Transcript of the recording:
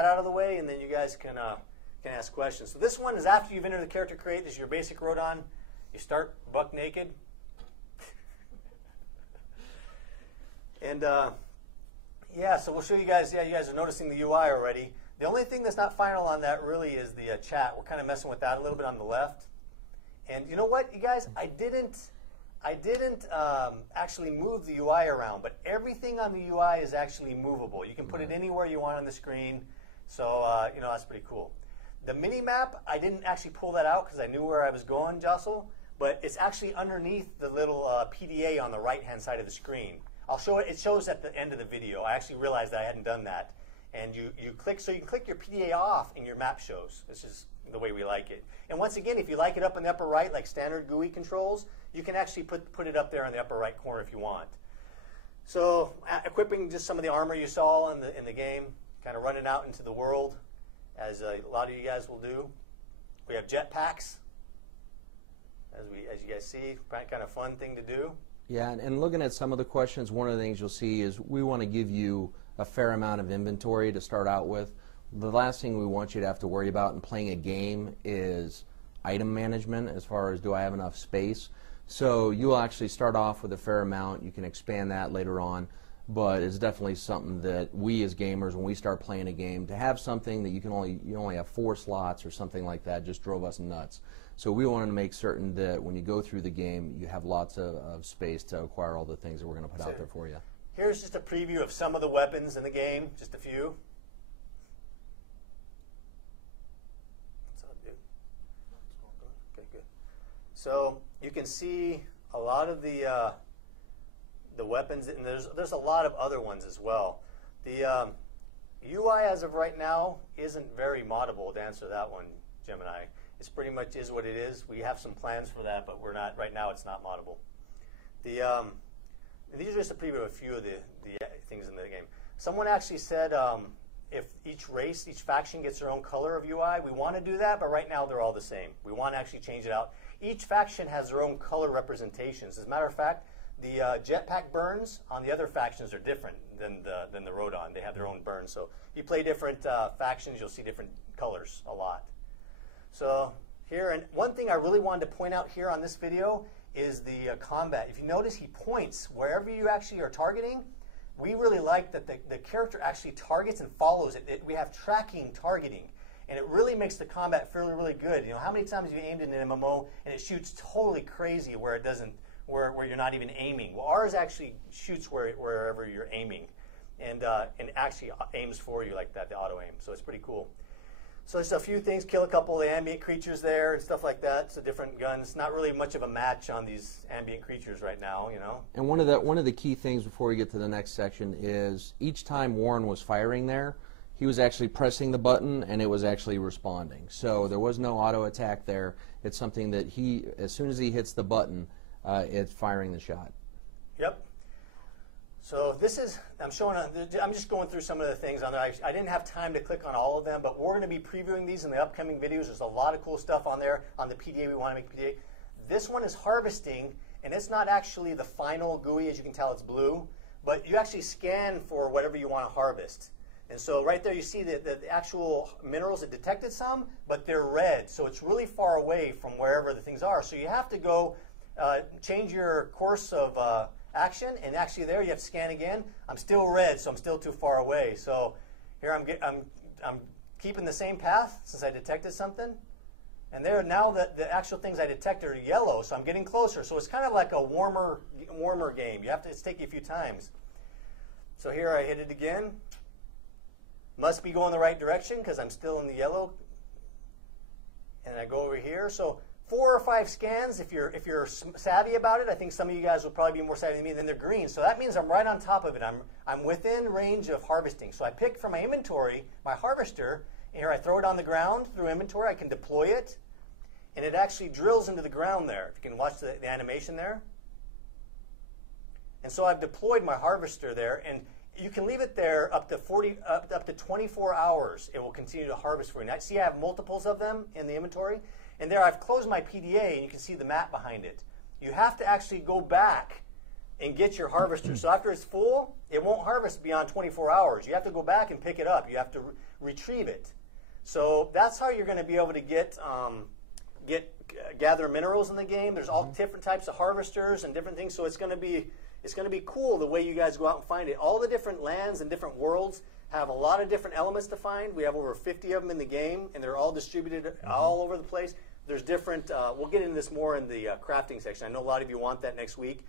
that out of the way, and then you guys can ask questions. So this one is after you've entered the character create. This is your basic Rodon. You start buck naked. And yeah, so we'll show you guys. Yeah, you guys are noticing the UI already. The only thing that's not final on that really is the chat. We're kind of messing with that a little bit on the left. And you know what, you guys? I didn't actually move the UI around, but everything on the UI is actually movable. You can put it anywhere you want on the screen. So you know, that's pretty cool. The mini map, I didn't actually pull that out because I knew where I was going, Jocelyn. But it's actually underneath the little PDA on the right-hand side of the screen. I'll show it. It shows at the end of the video. I actually realized that I hadn't done that. And you click, so you can click your PDA off and your map shows. This is the way we like it. And once again, if you like it up in the upper right, like standard GUI controls, you can actually put it up there in the upper right corner if you want. So equipping just some of the armor you saw in the game, kind of running out into the world, as a lot of you guys will do. We have jetpacks, as you guys see, kind of fun thing to do. Yeah, and looking at some of the questions, one of the things you'll see is we want to give you a fair amount of inventory to start out with. The last thing we want you to have to worry about in playing a game is item management, as far as do I have enough space. So you'll actually start off with a fair amount. You can expand that later on, but it's definitely something that we as gamers, when we start playing a game, to have something that you only have 4 slots or something like that just drove us nuts. So we wanted to make certain that when you go through the game, you have lots of space to acquire all the things that we're going to put out there for you. Here's just a preview of some of the weapons in the game, just a few. What's up, dude? Okay, good. So you can see a lot of the weapons, and there's a lot of other ones as well. The UI as of right now isn't very moddable, to answer that one, Gemini. It's pretty much is what it is. We have some plans for that, but we're not right now. It's not moddable. These are just a preview of a few of the things in the game. Someone actually said if each race, each faction gets their own color of UI, we want to do that, but right now they're all the same. We want to actually change it out. Each faction has their own color representations. As a matter of fact, the jetpack burns on the other factions are different than the Rodon. They have their own burns. So you play different factions, you'll see different colors a lot. So here, and one thing I really wanted to point out here on this video is the combat. If you notice, he points wherever you actually are targeting. We really like that the character actually targets and follows it. We have tracking targeting, and it really makes the combat really, really good. You know, how many times have you aimed in an MMO and it shoots totally crazy where it doesn't, where you're not even aiming? Well, ours actually shoots wherever you're aiming, and actually aims for you like that, the auto aim. So it's pretty cool. So just a few things, kill a couple of the ambient creatures there and stuff like that. So different guns. Not really much of a match on these ambient creatures right now, you know. And one of the key things before we get to the next section is each time Warren was firing there, he was actually pressing the button and it was actually responding. So there was no auto attack there. It's something that he, as soon as he hits the button, it's firing the shot. Yep. So this is, I'm just going through some of the things on there. I didn't have time to click on all of them, but we're going to be previewing these in the upcoming videos. There's a lot of cool stuff on there on the PDA. We want to make PDA. This one is harvesting, and it's not actually the final GUI. As you can tell, it's blue, but you actually scan for whatever you want to harvest. And so right there you see the actual minerals. It detected some, but they're red, so it's really far away from wherever the things are. So you have to go change your course of action, and actually there you have to scan again. I'm still red, so I'm still too far away. So here I'm keeping the same path since I detected something. And there now the actual things I detected are yellow, so I'm getting closer. So it's kind of like a warmer game. You have to, it's take you a few times. So here I hit it again. Must be going the right direction because I'm still in the yellow. And I go over here. So 4 or 5 scans, if you're savvy about it. I think some of you guys will probably be more savvy than me. Then they're green, so that means I'm right on top of it. I'm within range of harvesting. So I pick from my inventory my harvester. And here I throw it on the ground through inventory. I can deploy it, and it actually drills into the ground there. If you can watch the animation there. And so I've deployed my harvester there, and you can leave it there up to 24 hours. It will continue to harvest for you. Now, see, I have multiples of them in the inventory. And there I've closed my PDA, and you can see the map behind it. You have to actually go back and get your harvester. So after it's full, it won't harvest beyond 24 hours. You have to go back and pick it up. You have to retrieve it. So that's how you're going to be able to gather minerals in the game. There's all different types of harvesters and different things. So it's going to be cool the way you guys go out and find it. All the different lands and different worlds have a lot of different elements to find. We have over 50 of them in the game, and they're all distributed all over the place. There's different. We'll get into this more in the crafting section. I know a lot of you want that next week.